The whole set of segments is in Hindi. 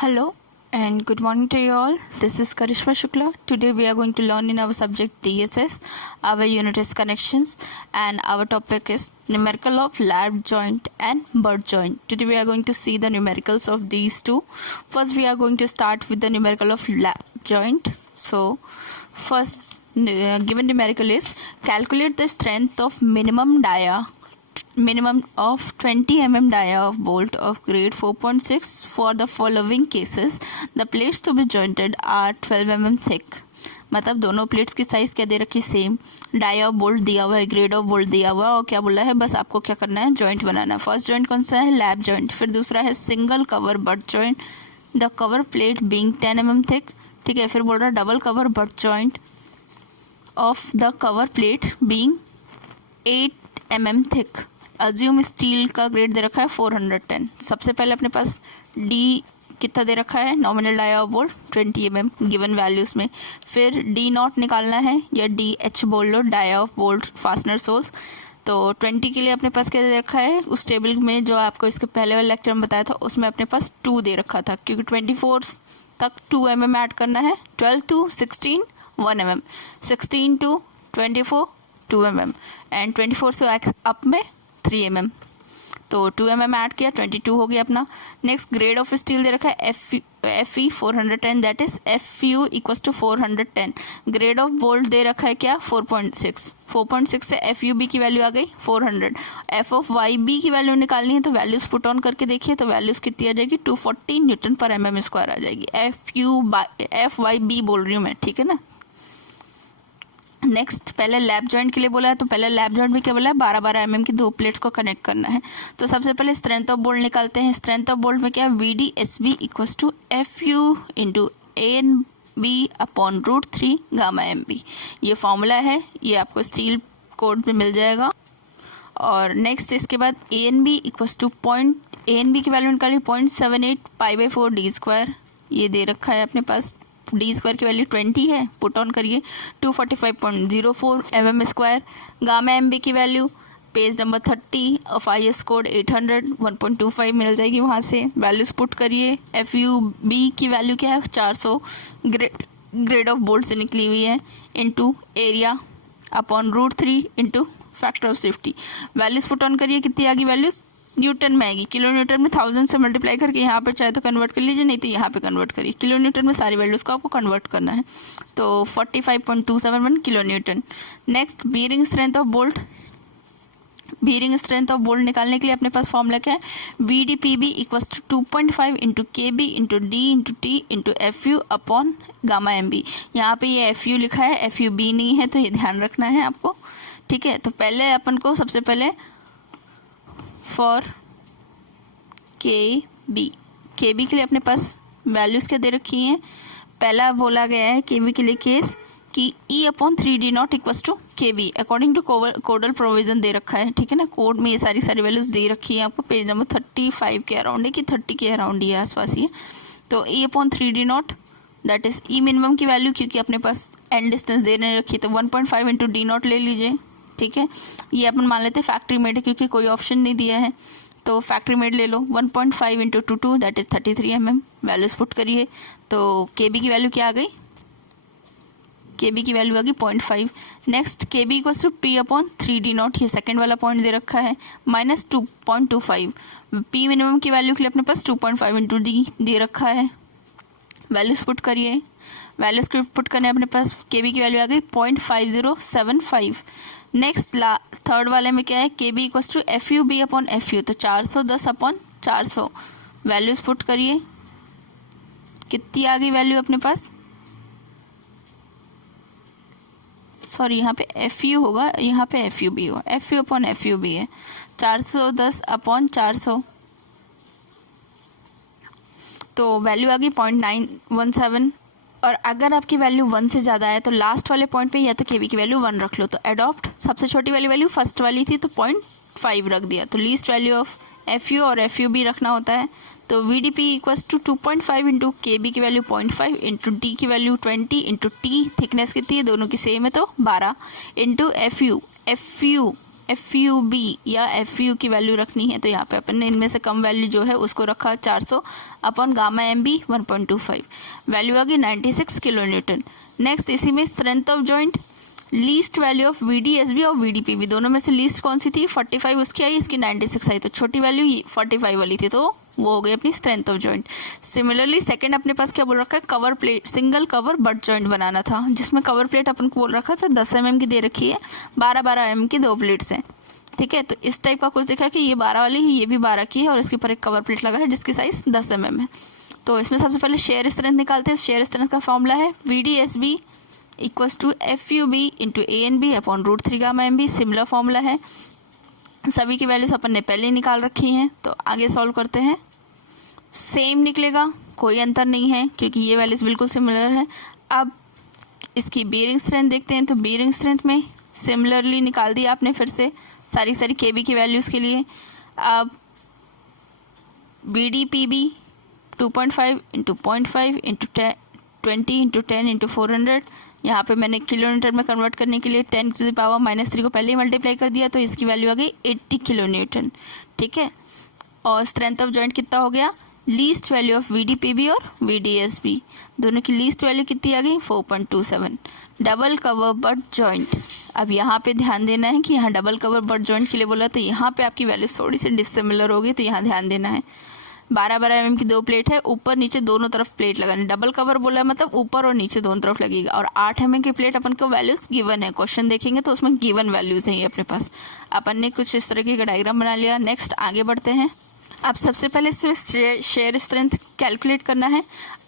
Hello and good morning to you all. This is Karishma Shukla. Today we are going to learn in our subject DSS. Our unit is connections and our topic is numerical of lap joint and butt joint. Today we are going to see the numericals of these two. First we are going to start with the numerical of lap joint. So first given numerical is calculate the strength of minimum of 20 mm dia of bolt of grade 4.6 for the following cases. The plates to be jointed are 12 mm thick. मतलब दोनों प्लेट्स की साइज क्या दे रखी सेम, डाया ऑफ बोल्ट दिया हुआ है, ग्रेड ऑफ बोल्ट दिया हुआ है और क्या बोला है बस आपको क्या करना है जॉइंट बनाना है. फर्स्ट जॉइंट कौन सा है लैप जॉइंट. फिर दूसरा है single cover butt joint the cover plate being 10 mm thick. ठीक है. फिर बोल रहा है double cover butt joint of the cover plate being 8 mm thick. Assume steel का ग्रेड दे रखा है 410. सबसे पहले अपने पास डी कितना दे रखा है nominal dia of bolt 20 mm given values में. फिर डी नॉट निकालना है या डी एच बोल लो डाया ऑफ बोल्ट फास्टनर सोल्स. तो 20 के लिए अपने पास क्या दे रखा है उस टेबल में जो आपको इसके पहले वाले लेक्चर में बताया था उसमें अपने पास 2 दे रखा था क्योंकि 24 तक 2 mm ऐड करना है. 12 to 16 1 mm, 16 to 24 2 mm and 24 से अप में 3 mm. तो 2 mm ऐड किया 22 हो गया अपना. नेक्स्ट ग्रेड ऑफ स्टील दे रखा है FE 410 that is FU equals to 410. Grade of bolt दे रखा है क्या 4.6 से FUB की वैल्यू आ गई 400. F ऑफ YB की वैल्यू निकालनी है तो वैल्यूज पुट ऑन करके देखिए तो वैल्यूज कितनी आ जाएगी 240 न्यूटन पर mm स्क्वायर आ जाएगी. FYB बोल रही हूँ मैं, ठीक है ना. नेक्स्ट पहले लैप जॉइंट के लिए बोला है तो पहले लैप जॉइंट में क्या बोला है 12-12 mm की 2 प्लेट्स को कनेक्ट करना है. तो सबसे पहले स्ट्रेंथ ऑफ बोल्ट निकालते हैं. स्ट्रेंथ ऑफ बोल्ट में क्या VDSB equals to FU into ANB upon √3 gamma MB. ये फॉर्मूला है, ये आपको स्टील कोड में मिल जाएगा. और नेक्स्ट इसके बाद ANB इक्वल्स टू ANB की वैल्यू निकाली 0.78 π/4 d स्क्वायर. ये दे रखा है अपने पास डी स्क्वायर की वैल्यू 20 है, पुट ऑन करिए 245.04 mm स्क्वायर. गामा MB की value page number 30 of IS code 800 1.25 मिल जाएगी वहाँ से. वैल्यूज पुट करिए. FUB की वैल्यू क्या है 400 ग्रेड ऑफ बोल्ट से निकली हुई है into area upon √3 into factor of safety. Values put on करिए कितनी आ गई वैल्यूज न्यूटन में आएगी. किलो न्यूटन में 1000 से मल्टीप्लाई करके यहाँ पर चाहे तो कन्वर्ट कर लीजिए, नहीं तो यहाँ पे कन्वर्ट करिए. किलो न्यूटन में सारी वैल्यूज़ को आपको कन्वर्ट करना है तो 45.271 kilo newton. Next bearing strength of bolt. Bearing strength of bolt निकालने के लिए अपने पास फॉर्मूला क्या है VDPB equals to 2.5 into KB into D into T into FU upon gamma MB. यहाँ पे ये FU लिखा है FUB नहीं है तो ये ध्यान रखना है आपको, ठीक है. तो पहले अपन को सबसे पहले फॉर KB के लिए अपने पास वैल्यूज़ क्या दे रखी हैं. पहला बोला गया है KB के लिए केस कि E/3D not equals to KB according to codal provision दे रखा है, ठीक है ना. कोड में ये सारी वैल्यूज़ दे रखी हैं आपको. पेज नंबर 35 के अराउंड है कि 30 के अराउंड ही है आसपास ही है. तो E/3D not that is E minimum की वैल्यू क्योंकि अपने पास एंड डिस्टेंस देने रखी तो 1.5 इंटू D नॉट ले लीजिए, ठीक है. ये अपन मान लेते हैं फैक्ट्री मेड है क्योंकि कोई ऑप्शन नहीं दिया है तो फैक्ट्री मेड ले लो. 1.5 into 2 that is 33 mm. Values put करिए तो KB की वैल्यू क्या आ गई KB की वैल्यू आ गई 0.5. Next KB equals to P/3D naught. ये सेकंड वाला पॉइंट दे रखा है माइनस 2.25. P मिनिमम की वैल्यू के लिए अपने पास 2.5 इंटू D दे रखा है. वैल्यूज पुट करिए. वैल्यूज पुट करने अपने पास KB की वैल्यू आ गई 0.5075. नेक्स्ट थर्ड वाले में क्या है KB equals to FUB upon FU तो 410 अपॉन 400. वैल्यूज पुट करिए कितनी आ गई वैल्यू अपने पास, सॉरी यहाँ पे FU होगा यहाँ पे FUB होगा. FU अपॉन FUB है 410 अपॉन 400 तो वैल्यू आ गई 0.917. और अगर आपकी वैल्यू 1 से ज़्यादा है तो लास्ट वाले पॉइंट पे या तो KB की वैल्यू 1 रख लो. तो अडॉप्ट सबसे छोटी वाली वैल्यू फर्स्ट वाली थी तो 0.5 रख दिया. तो लीस्ट वैल्यू ऑफ FU और FUB रखना होता है. तो VDP equals to 2.5 into KB की वैल्यू 0.5 इंटू D की वैल्यू 20 इंटू T थिकनेस कितनी है दोनों की सेम है तो 12 इंटू FU FUB या FU की वैल्यू रखनी है, तो यहाँ पे अपन ने इनमें से कम वैल्यू जो है उसको रखा 400 अपॉन गामा MB 1.25, वैल्यू आ गई 96 किलो न्यूटन। नेक्स्ट इसी में strength of joint, least value of VDSB और VDPB, दोनों में से लीस्ट कौन सी थी, 45 उसकी आई, इसकी 96 आई, तो छोटी वैल्यू 45 वाली थी, तो वो हो गई अपनी strength of joint. Similarly second अपने पास क्या बोल रखा है, cover plate, single cover butt joint बनाना था, जिसमें कवर प्लेट अपन को बोल रखा था 10 mm की दे रखी है, 12-12 mm की 2 प्लेट्स हैं, ठीक है। तो इस टाइप का कुछ देखा कि ये 12 वाली है, ये भी 12 की है और इसके ऊपर एक कवर प्लेट लगा है जिसकी साइज 10 mm है। तो इसमें सबसे पहले शेयर स्ट्रेंथ निकालते हैं। शेयर स्ट्रेंथ का फॉर्मूला है VDSB equals to FUB into ANB upon √3 gamma MB, similar formula है। सभी की वैल्यूज अपन ने पहले निकाल रखी हैं, तो आगे सॉल्व करते हैं। सेम निकलेगा, कोई अंतर नहीं है क्योंकि ये वैल्यूज बिल्कुल सिमिलर है। अब इसकी बेयरिंग स्ट्रेंथ देखते हैं, तो बेयरिंग स्ट्रेंथ में सिमिलरली निकाल दिया आपने फिर से सारी KB की वैल्यूज़ के लिए। अब VDPB 2.5 into 0.5 into 20 into 10 into 400, यहाँ पे मैंने किलोमीटर में कन्वर्ट करने के लिए 10⁻³ को पहले ही मल्टीप्लाई कर दिया, तो इसकी वैल्यू आ गई 80 किलो न्यूटन, ठीक है। और स्ट्रेंथ ऑफ जॉइंट कितना हो गया, लीस्ट वैल्यू ऑफ VDPB और VDSB, दोनों की लीस्ट वैल्यू कितनी आ गई 4.27। डबल कवर बट जॉइंट, अब यहाँ पे ध्यान देना है कि यहाँ डबल कवर बट जॉइंट के लिए बोला, तो यहाँ पे आपकी वैल्यू थोड़ी सी डिसिमिलर होगी, तो यहाँ ध्यान देना है। 12-12 mm की 2 प्लेट है, ऊपर नीचे दोनों तरफ प्लेट लगानी, डबल कवर बोला मतलब ऊपर और नीचे दोनों तरफ लगेगा। और 8 mm की प्लेट अपन को वैल्यूज गिवन है, क्वेश्चन देखेंगे तो उसमें गिवन वैल्यूज हैं ये अपने पास। अपन ने कुछ इस तरीके का डायग्राम बना लिया। नेक्स्ट आगे बढ़ते हैं। अब सबसे पहले इसमें शेयर स्ट्रेंथ कैलकुलेट करना है।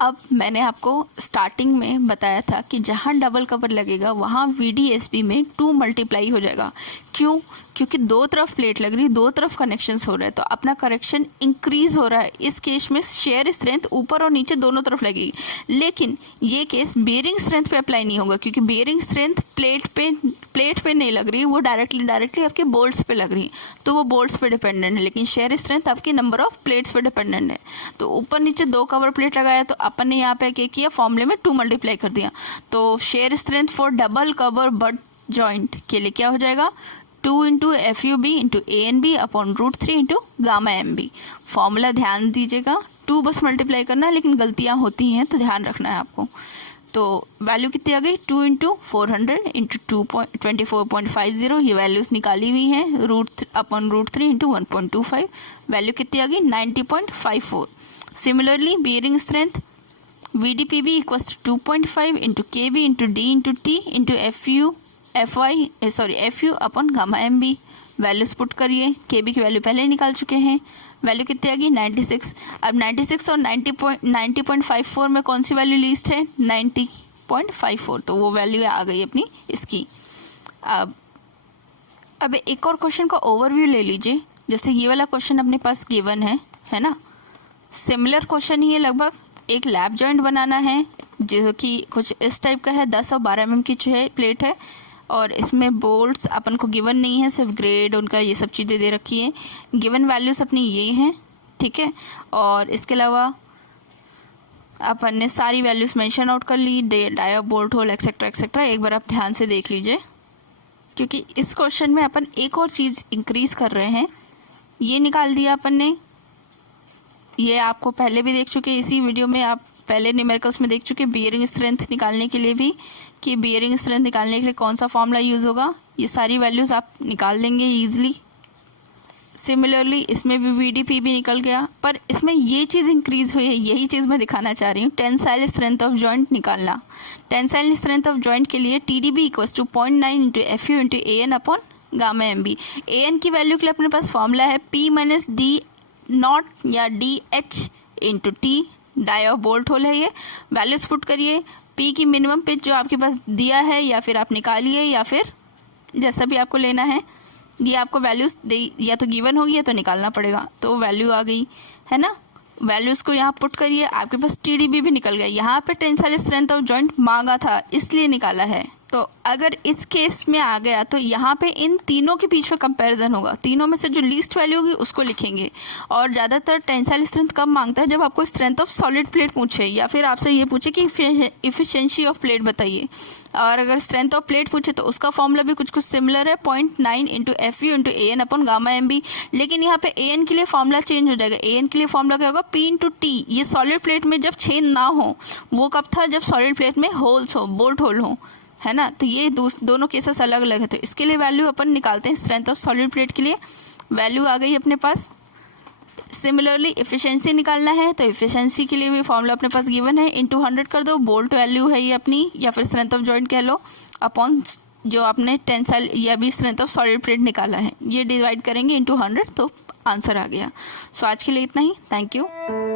अब मैंने आपको स्टार्टिंग में बताया था कि जहाँ डबल कवर लगेगा वहाँ VDSB में 2 मल्टीप्लाई हो जाएगा। क्यों? क्योंकि दो तरफ प्लेट लग रही, दो तरफ कनेक्शंस हो रहे हैं, तो अपना करेक्शन इंक्रीज हो रहा है। इस केस में शेयर स्ट्रेंथ ऊपर और नीचे दोनों तरफ लगेगी, लेकिन ये केस बेयरिंग स्ट्रेंथ पे अप्लाई नहीं होगा, क्योंकि बेयरिंग स्ट्रेंथ प्लेट पे नहीं लग रही, वो डायरेक्टली आपके बोल्ट्स पे लग रही, तो वो बोल्ट्स पे डिपेंडेंट है। लेकिन शेयर स्ट्रेंथ आपके नंबर ऑफ प्लेट्स पे डिपेंडेंट है। तो ऊपर नीचे 2 कवर प्लेट लगाया, तो अपन ने यहाँ पे क्या किया, फॉर्मूले में 2 मल्टीप्लाई कर दिया। तो shear strength for double cover butt joint के लिए क्या हो जाएगा, 2 into FUB into ANB upon √3 into gamma MB। Formula ध्यान दीजिएगा, 2 बस मल्टीप्लाई करना है, लेकिन गलतियाँ होती हैं तो ध्यान रखना है आपको। तो वैल्यू कितनी आ गई, 2 इंटू 400 इंटू 24.50, ये वैल्यूज़ निकाली हुई हैं, √3 इंटू 1.25, वैल्यू कितनी आ गई 90.54। Similarly bearing strength VDPB equals 2.5 into KB into D into T into FU upon gamma MB, values put करिए। KB की वैल्यू पहले निकाल चुके हैं, वैल्यू कितनी आ गई 96। अब 96 और 90.54 में कौन सी वैल्यू लीस्ट है, 90.54, तो वो वैल्यू आ गई अपनी इसकी। अब एक और क्वेश्चन का ओवरव्यू ले लीजिए। जैसे ये वाला क्वेश्चन अपने पास गिवन है ना, सिमिलर क्वेश्चन ही है लगभग। एक लैप जॉइंट बनाना है जो कि कुछ इस टाइप का है, 10 और 12 mm की जो है प्लेट है, और इसमें बोल्ट्स अपन को गिवन नहीं है, सिर्फ ग्रेड उनका ये सब चीज़ें दे रखी है। गिवन वैल्यूज अपनी ये हैं, ठीक है। और इसके अलावा अपन ने सारी वैल्यूज मेंशन आउट कर ली, dia bolt hole etcetera etcetera. एक बार आप ध्यान से देख लीजिए, क्योंकि इस क्वेश्चन में अपन एक और चीज़ इंक्रीज कर रहे हैं। ये निकाल दिया अपन ने, ये आपको पहले भी देख चुके, इसी वीडियो में आप पहले न्यूमेरिकल्स में देख चुके। बियरिंग स्ट्रेंथ निकालने के लिए भी कि बियरिंग स्ट्रेंथ निकालने के लिए कौन सा फॉर्मूला यूज़ होगा, ये सारी वैल्यूज़ आप निकाल लेंगे ईजिली। सिमिलरली इसमें भी VDPB निकल गया, पर इसमें ये चीज़ इंक्रीज हुई है, यही चीज़ मैं दिखाना चाह रही हूँ। टेंसाइल स्ट्रेंथ ऑफ जॉइंट निकालना। टेंसाइल स्ट्रेंथ ऑफ जॉइंट के लिए TDB equals to 0.9 into FU into AN upon gamma MB। AN की वैल्यू के लिए अपने पास फॉर्मूला है P माइनस D नॉट या DH into T, dia of bolt hole है ये। वैल्यूज पुट करिए, P की मिनिमम पिच जो आपके पास दिया है, या फिर आप निकालिए, या फिर जैसा भी आपको लेना है। ये आपको वैल्यूज या तो गिवन होगी या तो निकालना पड़ेगा, तो वैल्यू आ गई है ना। वैल्यूज को यहाँ पुट करिए, आपके पास TDB भी निकल गया। यहाँ पे टेंसाइल स्ट्रेंथ ऑफ जॉइंट मांगा था इसलिए निकाला है, तो अगर इस केस में आ गया तो यहाँ पे इन तीनों के बीच में कंपैरिजन होगा, तीनों में से जो लीस्ट वैल्यू होगी उसको लिखेंगे। और ज़्यादातर टेंसाइल स्ट्रेंथ कब मांगता है, जब आपको स्ट्रेंथ ऑफ सॉलिड प्लेट पूछे या फिर आपसे ये पूछे कि इफिशिएंसी ऑफ प्लेट बताइए। और अगर स्ट्रेंथ ऑफ प्लेट पूछे तो उसका फॉर्मूला भी कुछ कुछ सिमिलर है, 0.9 into FU into AN upon gamma MB। लेकिन यहाँ पे AN के लिए फॉर्मूला चेंज हो जाएगा। AN के लिए फॉर्मूला क्या होगा, P इंटू T। ये सॉलिड प्लेट में जब छेद ना हो, वो कब था, जब सॉलिड प्लेट में होल्स हो, बोल्ट होल हो, है ना। तो ये दोनों केसेस अलग अलग है। तो इसके लिए वैल्यू अपन निकालते हैं। स्ट्रेंथ ऑफ सॉलिड प्लेट के लिए वैल्यू आ गई अपने पास। सिमिलरली इफिशिएंसी निकालना है तो इफिशिएंसी के लिए भी फॉर्मूला अपने पास गिवन है, इंटू 100 कर दो, बोल्ट वैल्यू है ये अपनी, या फिर स्ट्रेंथ ऑफ जॉइंट कह लो, अपॉन जो आपने टेंसाइल या भी स्ट्रेंथ ऑफ सॉलिड प्लेट निकाला है, ये डिवाइड करेंगे इंटू 100 तो आंसर आ गया। सो आज के लिए इतना ही। Thank you.